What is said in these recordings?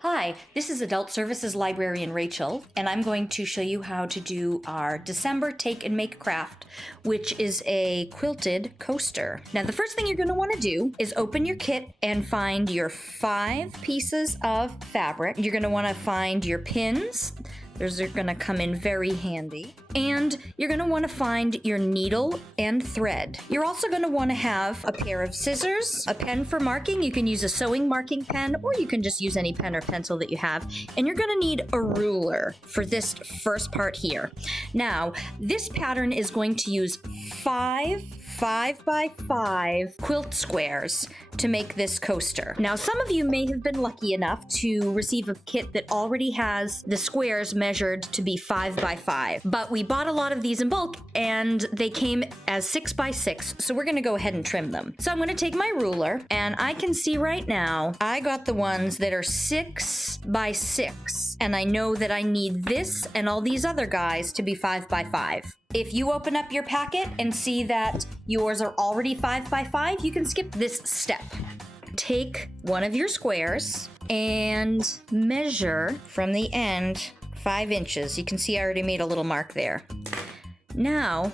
Hi, this is Adult Services Librarian Rachel, and I'm going to show you how to do our December Take and Make craft, which is a quilted coaster. Now, the first thing you're going to want to do is open your kit and find your 5 pieces of fabric. You're going to want to find your pins. Those are going to come in very handy. And you're going to want to find your needle and thread. You're also going to want to have a pair of scissors, a pen for marking. You can use a sewing marking pen, or you can just use any pen or pencil that you have. And you're going to need a ruler for this first part here. Now, this pattern is going to use 5 by 5 quilt squares to make this coaster. Now, some of you may have been lucky enough to receive a kit that already has the squares measured to be 5 by 5, but we bought a lot of these in bulk and they came as 6 by 6, so we're gonna go ahead and trim them. So I'm gonna take my ruler, and I can see right now I got the ones that are 6 by 6, and I know that I need this and all these other guys to be 5 by 5. If you open up your packet and see that yours are already 5 by 5, you can skip this step. Take one of your squares and measure from the end 5 inches. You can see I already made a little mark there. Now,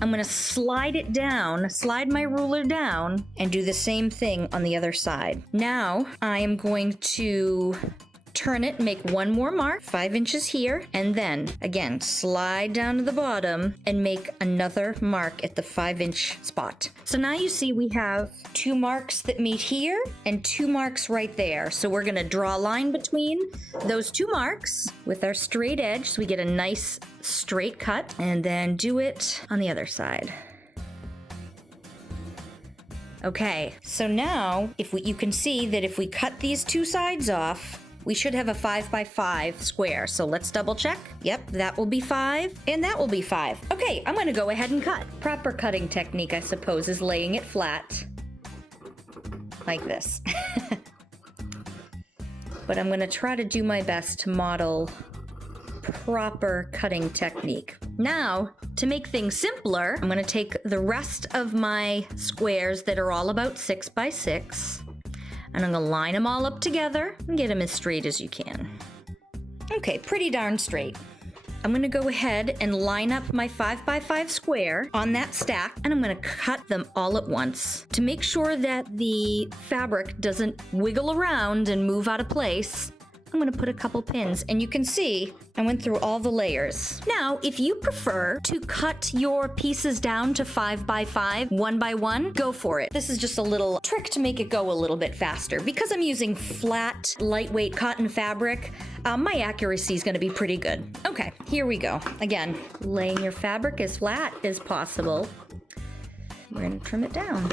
I'm going to slide it down, slide my ruler down, and do the same thing on the other side. Now, I am going to turn it, make one more mark, 5 inches here, and then again slide down to the bottom and make another mark at the 5-inch spot. So now you see we have 2 marks that meet here and 2 marks right there. So we're gonna draw a line between those 2 marks with our straight edge so we get a nice straight cut, and then do it on the other side. Okay, so now you can see that if we cut these 2 sides off, we should have a 5 by 5 square. So let's double check. Yep, that will be 5, and that will be 5. Okay, I'm gonna go ahead and cut. Proper cutting technique, I suppose, is laying it flat like this. But I'm gonna try to do my best to model proper cutting technique. Now, to make things simpler, I'm gonna take the rest of my squares that are all about 6 by 6, and I'm gonna line them all up together and get them as straight as you can. Okay, pretty darn straight. I'm gonna go ahead and line up my 5 by 5 square on that stack, and I'm gonna cut them all at once. To make sure that the fabric doesn't wiggle around and move out of place, I'm gonna put a couple pins, and you can see I went through all the layers. Now, if you prefer to cut your pieces down to 5 by 5, 1 by 1, go for it. This is just a little trick to make it go a little bit faster. Because I'm using flat, lightweight cotton fabric, my accuracy is gonna be pretty good. Okay, here we go. Again, laying your fabric as flat as possible. We're gonna trim it down.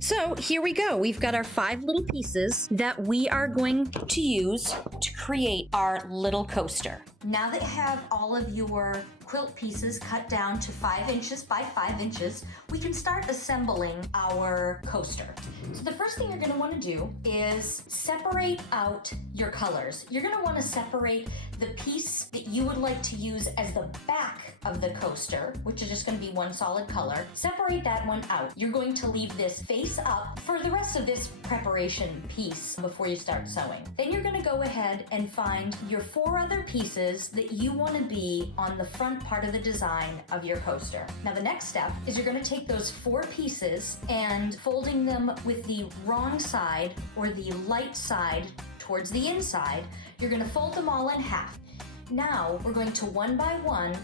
So here we go. We've got our 5 little pieces that we are going to use to create our little coaster. Now that you have all of your quilt pieces cut down to 5 inches by 5 inches, we can start assembling our coaster. So the first thing you're going to want to do is separate out your colors. You're going to want to separate the piece that you would like to use as the back of the coaster, which is just going to be one solid color. Separate that one out. You're going to leave this face up for the rest of this preparation piece before you start sewing. Then you're going to go ahead and find your 4 other pieces that you want to be on the front part of the design of your coaster. Now the next step is you're going to take those 4 pieces and folding them with the wrong side or the light side towards the inside, you're going to fold them all in half. Now we're going to 1 by 1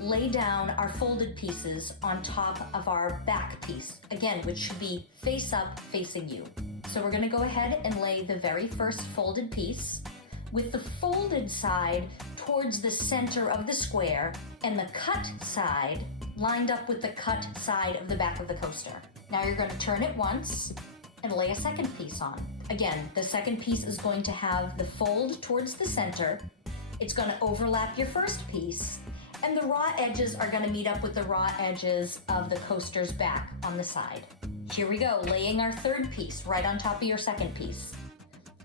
lay down our folded pieces on top of our back piece, again, which should be face up facing you. So we're going to go ahead and lay the very first folded piece with the folded side towards the center of the square and the cut side lined up with the cut side of the back of the coaster. Now you're going to turn it once and lay a second piece on. Again, the second piece is going to have the fold towards the center. It's going to overlap your first piece, and the raw edges are going to meet up with the raw edges of the coaster's back on the side. Here we go, laying our third piece right on top of your second piece.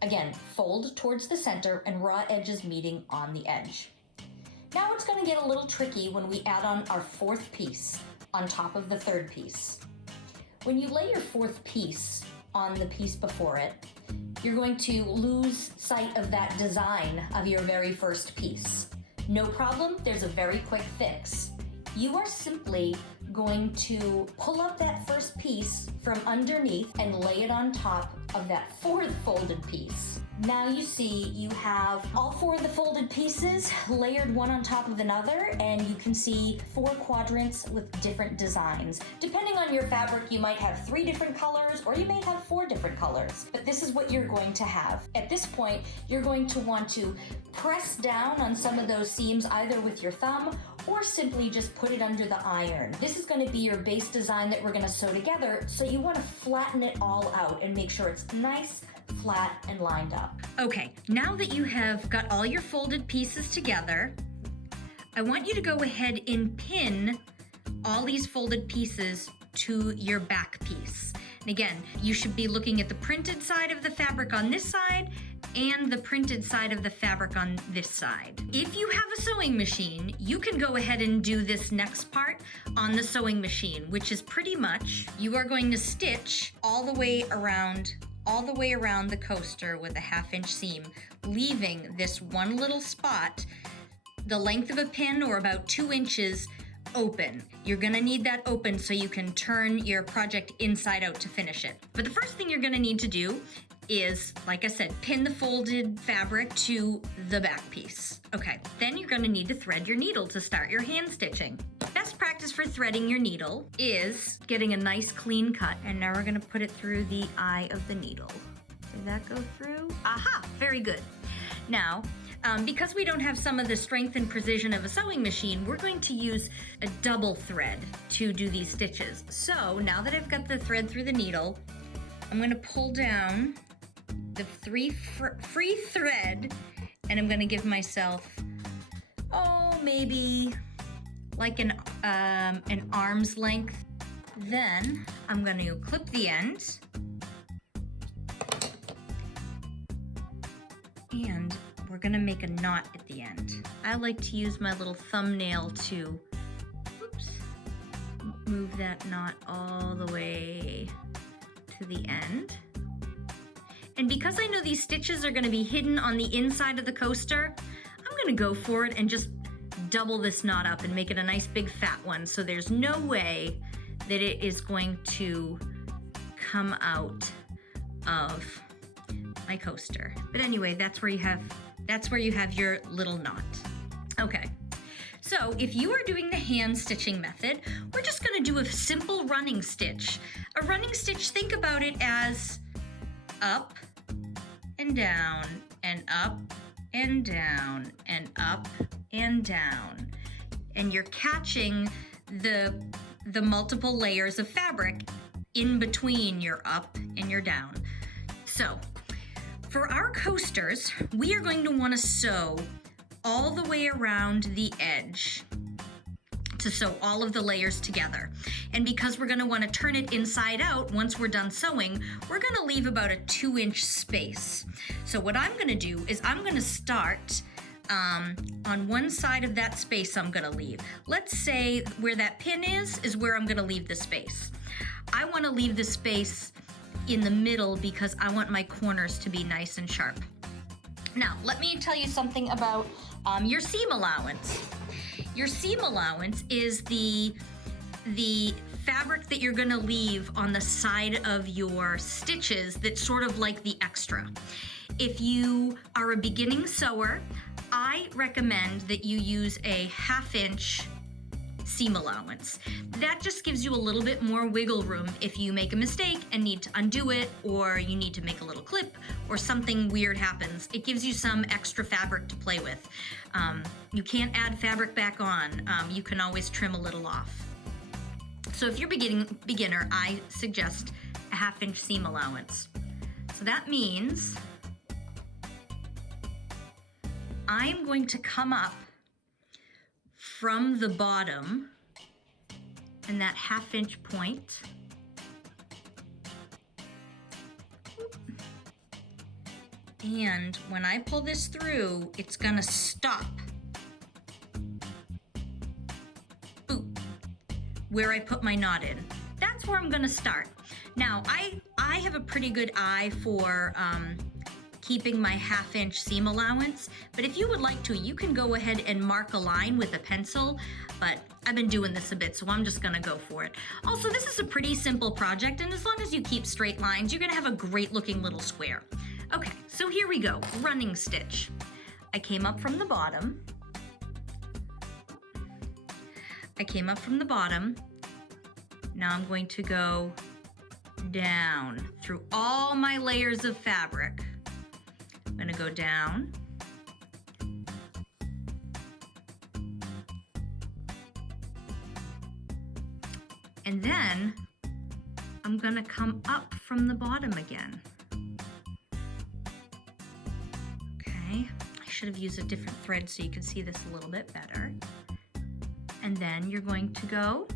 Again, fold towards the center and raw edges meeting on the edge. Now it's going to get a little tricky when we add on our 4th piece on top of the 3rd piece. When you lay your 4th piece on the piece before it, you're going to lose sight of that design of your very first piece. No problem, there's a very quick fix. You are simply going to pull up that first piece from underneath and lay it on top of that fourth folded piece. Now you see you have all four of the folded pieces layered one on top of another, and you can see 4 quadrants with different designs. Depending on your fabric, you might have 3 different colors or you may have 4 different colors, but this is what you're going to have. At this point, you're going to want to press down on some of those seams either with your thumb or simply just put it under the iron. This is going to be your base design that we're going to sew together, so you want to flatten it all out and make sure it's nice, flat, and lined up. Okay, now that you have got all your folded pieces together, I want you to go ahead and pin all these folded pieces to your back piece. And again, you should be looking at the printed side of the fabric on this side and the printed side of the fabric on this side. If you have a sewing machine, you can go ahead and do this next part on the sewing machine, which is pretty much, you are going to stitch all the way around the coaster with a 1/2 inch seam, leaving this one little spot, the length of a pin or about 2 inches, open. You're gonna need that open so you can turn your project inside out to finish it. But the first thing you're gonna need to do is, like I said, pin the folded fabric to the back piece. Okay, then you're gonna need to thread your needle to start your hand stitching. Best practice for threading your needle is getting a nice clean cut. And now we're gonna put it through the eye of the needle. Did that go through? Aha, very good. Now, because we don't have some of the strength and precision of a sewing machine, we're going to use a double thread to do these stitches. So now that I've got the thread through the needle, I'm gonna pull down the free thread, and I'm gonna give myself, maybe like an arm's length. Then I'm gonna clip the end, and we're gonna make a knot at the end. I like to use my little thumbnail to, move that knot all the way to the end. And because I know these stitches are gonna be hidden on the inside of the coaster, I'm gonna go for it and just double this knot up and make it a nice big fat one, so there's no way that it is going to come out of my coaster. But anyway, that's where you have your little knot. Okay. So if you are doing the hand stitching method, we're just gonna do a simple running stitch. A running stitch, think about it as up and down and up and down and up and down. And you're catching the multiple layers of fabric in between your up and your down. So for our coasters, we are going to want to sew all the way around the edge to sew all of the layers together. And because we're going to want to turn it inside out once we're done sewing, we're going to leave about a 2-inch space. So what I'm going to do is I'm going to start on one side of that space I'm going to leave. Let's say where that pin is where I'm going to leave the space. I want to leave the space in the middle because I want my corners to be nice and sharp. Now, let me tell you something about your seam allowance. Your seam allowance is the fabric that you're gonna leave on the side of your stitches that's sort of like the extra. If you are a beginning sewer, I recommend that you use a 1/2 inch seam allowance. That just gives you a little bit more wiggle room if you make a mistake and need to undo it, or you need to make a little clip, or something weird happens. It gives you some extra fabric to play with. You can't add fabric back on. You can always trim a little off. So if you're beginner, I suggest a 1/2 inch seam allowance. So that means I'm going to come up from the bottom and that 1/2 inch point. And when I pull this through, it's gonna stop. Boop, where I put my knot in. That's where I'm gonna start. Now, I I have a pretty good eye for keeping my 1/2 inch seam allowance, but if you would like to, you can go ahead and mark a line with a pencil, but I've been doing this a bit, so I'm just gonna go for it. Also, this is a pretty simple project, and as long as you keep straight lines, you're gonna have a great looking little square. Okay, so here we go, running stitch. I came up from the bottom. Now I'm going to go down through all my layers of fabric. I'm gonna go down. And then I'm gonna come up from the bottom again. Okay, I should have used a different thread so you can see this a little bit better. And then you're going to go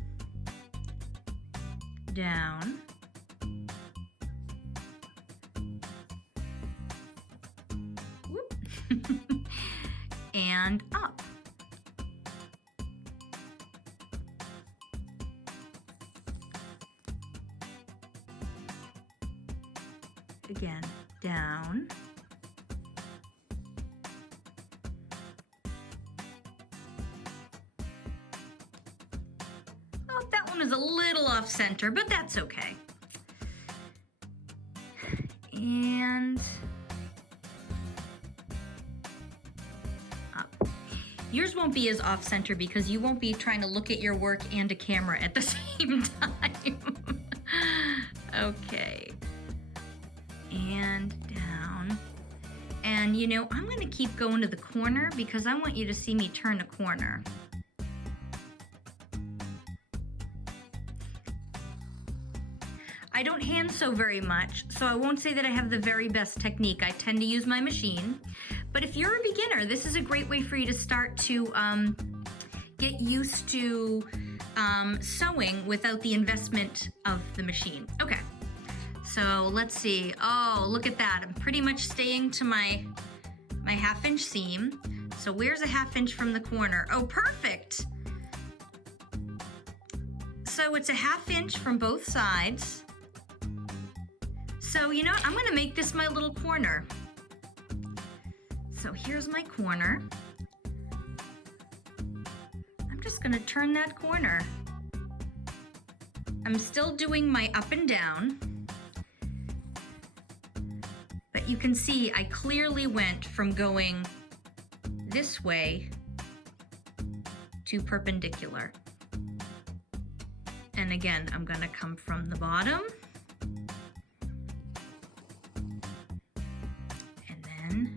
down. Whoop. And up. Again, down. Oh, that one is a little off center, but that's okay. And up. Yours won't be as off center because you won't be trying to look at your work and a camera at the same time. Okay. And down. And you know, I'm gonna keep going to the corner because I want you to see me turn a corner. I don't hand sew very much, so I won't say that I have the very best technique. I tend to use my machine. But if you're a beginner, this is a great way for you to start to get used to sewing without the investment of the machine. Okay, so let's see. Oh, look at that. I'm pretty much staying to my 1/2 inch seam. So where's a 1/2 inch from the corner? Oh, perfect. So it's a 1/2 inch from both sides. So you know what? I'm gonna make this my little corner. So here's my corner. I'm just gonna turn that corner. I'm still doing my up and down. But you can see I clearly went from going this way to perpendicular. And again, I'm gonna come from the bottom. And then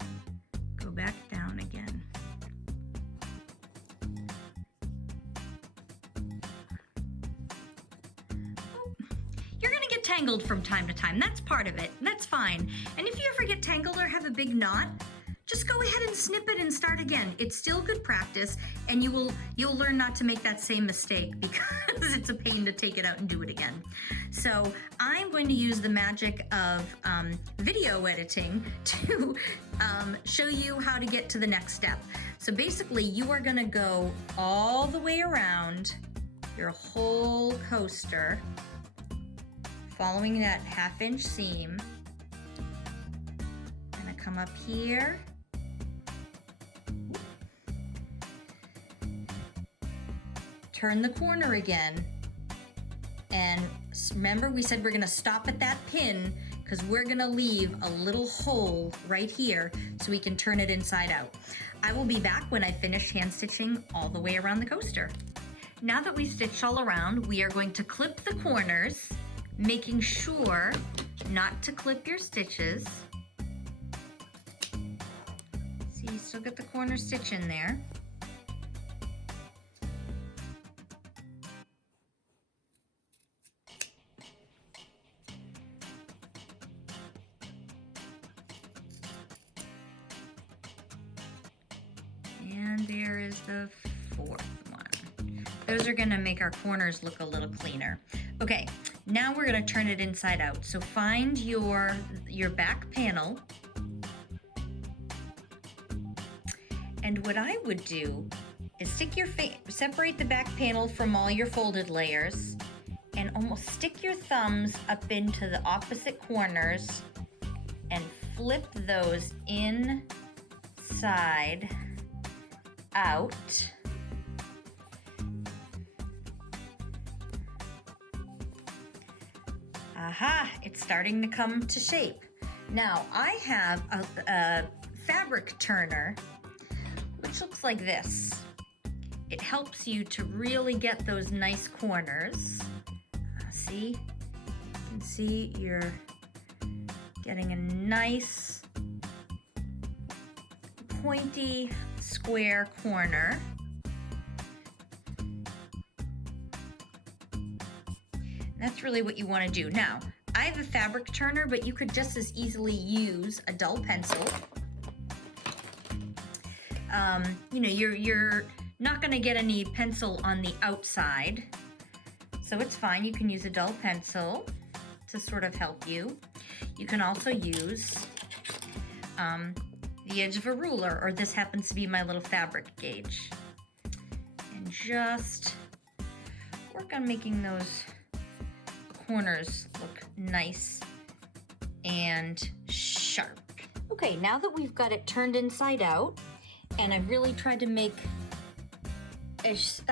go back down again. You're gonna get tangled from time to time. That's part of it. That's fine. And if you ever get tangled or have a big knot, just go ahead and snip it and start again. It's still good practice, and you'll learn not to make that same mistake because it's a pain to take it out and do it again. So I'm going to use the magic of video editing to show you how to get to the next step. So basically, you are gonna go all the way around your whole coaster, following that 1/2 inch seam. I'm gonna come up here. Turn the corner again. And remember, we said we're gonna stop at that pin because we're gonna leave a little hole right here so we can turn it inside out. I will be back when I finish hand stitching all the way around the coaster. Now that we've stitched all around, we are going to clip the corners, making sure not to clip your stitches. See, you still got the corner stitch in there. And there is the 4th one. Those are gonna make our corners look a little cleaner. Okay, now we're gonna turn it inside out. So find your back panel. And what I would do is stick your separate the back panel from all your folded layers, and almost stick your thumbs up into the opposite corners and flip those inside out. Aha, it's starting to come to shape. Now I have a fabric turner, which looks like this. It helps you to really get those nice corners. See? You can see you're getting a nice pointy square corner. That's really what you want to do. Now, I have a fabric turner, but you could just as easily use a dull pencil. You know, you're not going to get any pencil on the outside, so it's fine. You can use a dull pencil to sort of help you. You can also use the edge of a ruler, or this happens to be my little fabric gauge, and just work on making those corners look nice and sharp. Okay, now that we've got it turned inside out, and I've really tried to make as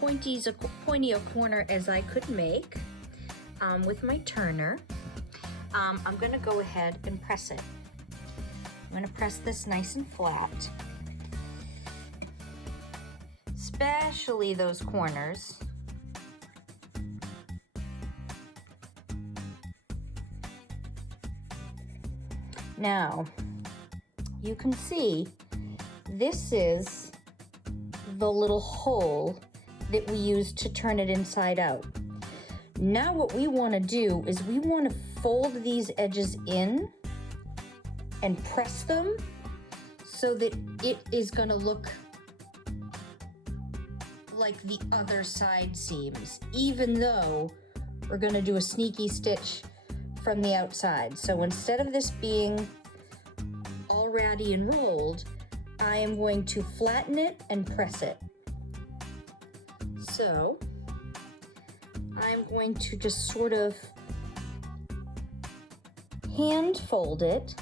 pointy a corner as I could make with my turner, I'm gonna go ahead and press it. I'm gonna press this nice and flat, especially those corners. Now, you can see this is the little hole that we used to turn it inside out. Now what we want to do is we want to fold these edges in and press them so that it is going to look like the other side seams, even though we're going to do a sneaky stitch from the outside. So instead of this being already enrolled, I am going to flatten it and press it. So I'm going to just sort of hand fold it.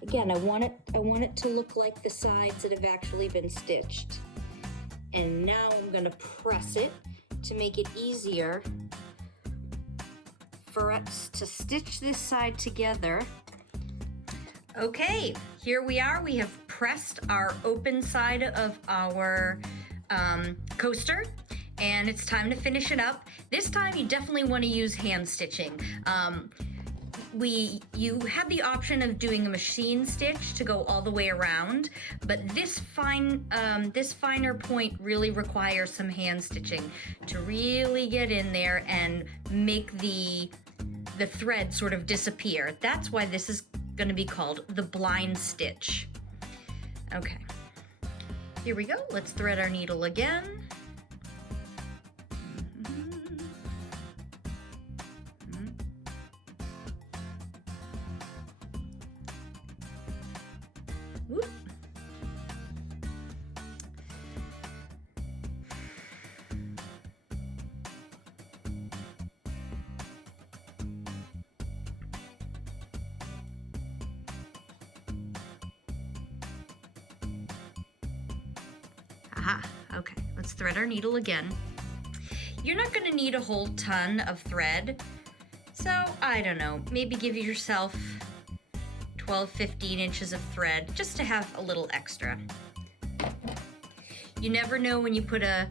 Again, I want it to look like the sides that have actually been stitched. And now I'm going to press it to make it easier for us to stitch this side together. Okay, here we are. We have pressed our open side of our coaster, and it's time to finish it up. This time you definitely want to use hand stitching. You had the option of doing a machine stitch to go all the way around, but this finer point really requires some hand stitching to really get in there and make the thread sort of disappear. That's why this is going to be called the blind stitch. Okay, here we go. Let's thread our needle again. Whoop. Aha, okay, let's thread our needle again. You're not gonna need a whole ton of thread, so I don't know, maybe give yourself 12-15 inches of thread just to have a little extra. You never know when you put a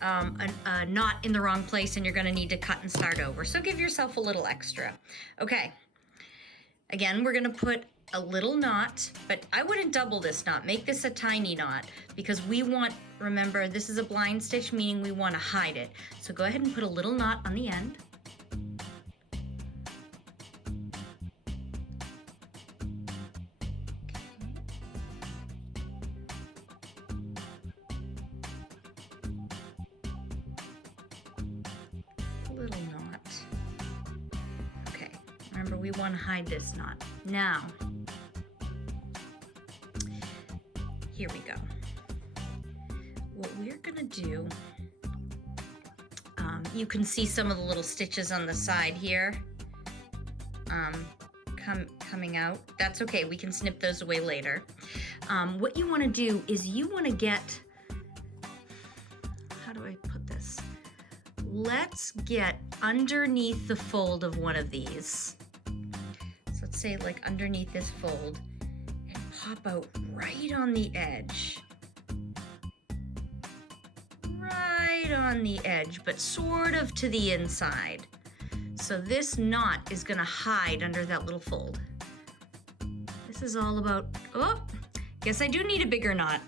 knot in the wrong place and you're gonna need to cut and start over, so give yourself a little extra. Okay, again, we're gonna put a little knot, but I wouldn't double this knot. Make this a tiny knot because we want, remember, this is a blind stitch, meaning we want to hide it. So go ahead and put a little knot on the end. Little knot. Okay, remember we want to hide this knot. Now, here we go. What we're gonna do You can see some of the little stitches on the side here coming out. That's okay, we can snip those away later. What you want to do is you want to get, how do I put this? Let's get underneath the fold of one of these. So let's say like underneath this fold and pop out right on the edge. Right on the edge, but sort of to the inside. So this knot is gonna hide under that little fold. This is all about, oh, guess I do need a bigger knot.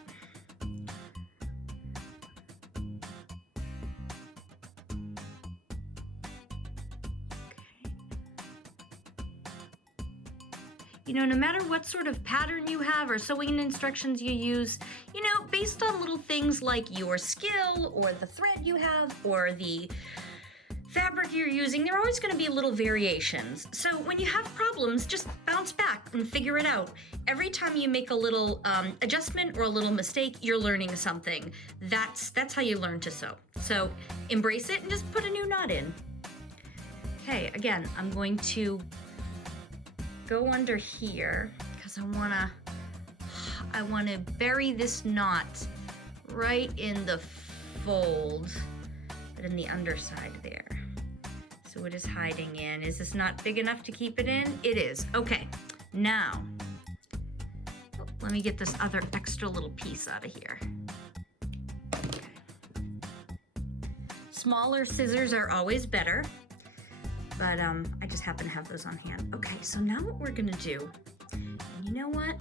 You know, no matter what sort of pattern you have or sewing instructions you use, you know, based on little things like your skill or the thread you have or the fabric you're using, there are always going to be little variations. So when you have problems, just bounce back and figure it out. Every time you make a little adjustment or a little mistake, you're learning something. That's how you learn to sew. So embrace it and just put a new knot in. Okay, again, I'm going to go under here because I wanna bury this knot right in the fold, but in the underside there. So it is hiding in. Is this knot big enough to keep it in? It is. Okay, now, let me get this other extra little piece out of here. Okay. Smaller scissors are always better, but I just happen to have those on hand. Okay, so now what we're gonna do, and you know what?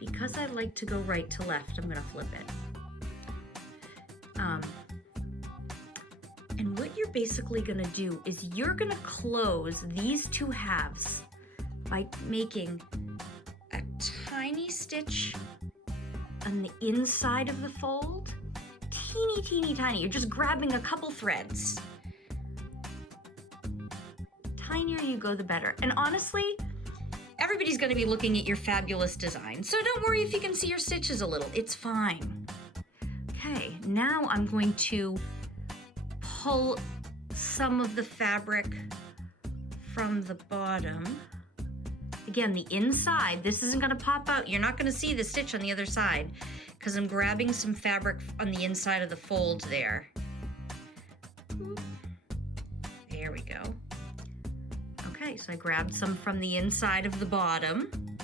Because I like to go right to left, I'm gonna flip it. And what you're basically gonna do is you're gonna close these two halves by making a tiny stitch on the inside of the fold. Teeny, teeny, tiny. You're just grabbing a couple threads. Tinier you go, the better. And honestly, everybody's gonna be looking at your fabulous design. So don't worry if you can see your stitches a little, it's fine. Okay, now I'm going to pull some of the fabric from the bottom. Again, the inside, this isn't gonna pop out. You're not gonna see the stitch on the other side because I'm grabbing some fabric on the inside of the fold there. There we go. Okay, so I grabbed some from the inside of the bottom.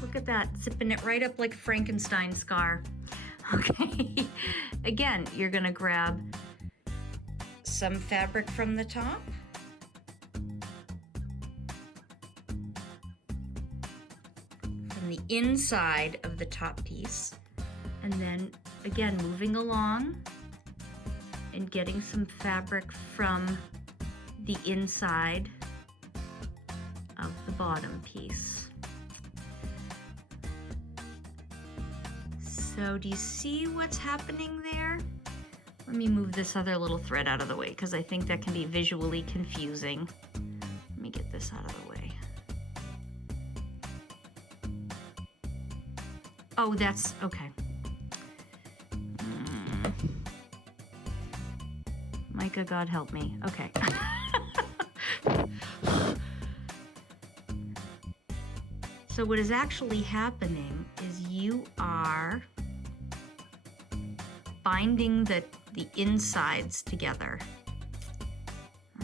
Look at that, zipping it right up like a Frankenstein scar. Okay, again, you're gonna grab some fabric from the top. From the inside of the top piece. And then, again, moving along and getting some fabric from the inside of the bottom piece. So do you see what's happening there? Let me move this other little thread out of the way because I think that can be visually confusing. Let me get this out of the way. Oh, that's okay. Micah, God help me. Okay. So what is actually happening is you are binding the insides together.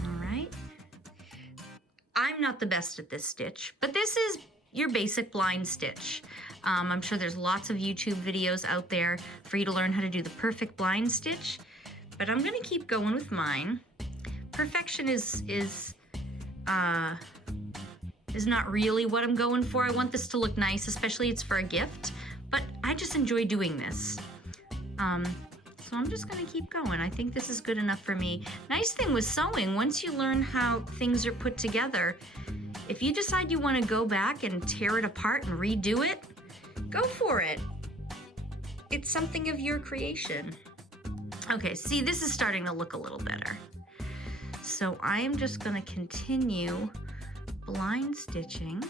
All right. I'm not the best at this stitch, but this is your basic blind stitch. I'm sure there's lots of YouTube videos out there for you to learn how to do the perfect blind stitch, but I'm gonna keep going with mine. Perfection is not really what I'm going for. I want this to look nice, especially it's for a gift, but I just enjoy doing this. So I'm just gonna keep going. I think this is good enough for me. Nice thing with sewing, once you learn how things are put together, if you decide you wanna go back and tear it apart and redo it, go for it. It's something of your creation. Okay, see, this is starting to look a little better. So I am just gonna continue blind stitching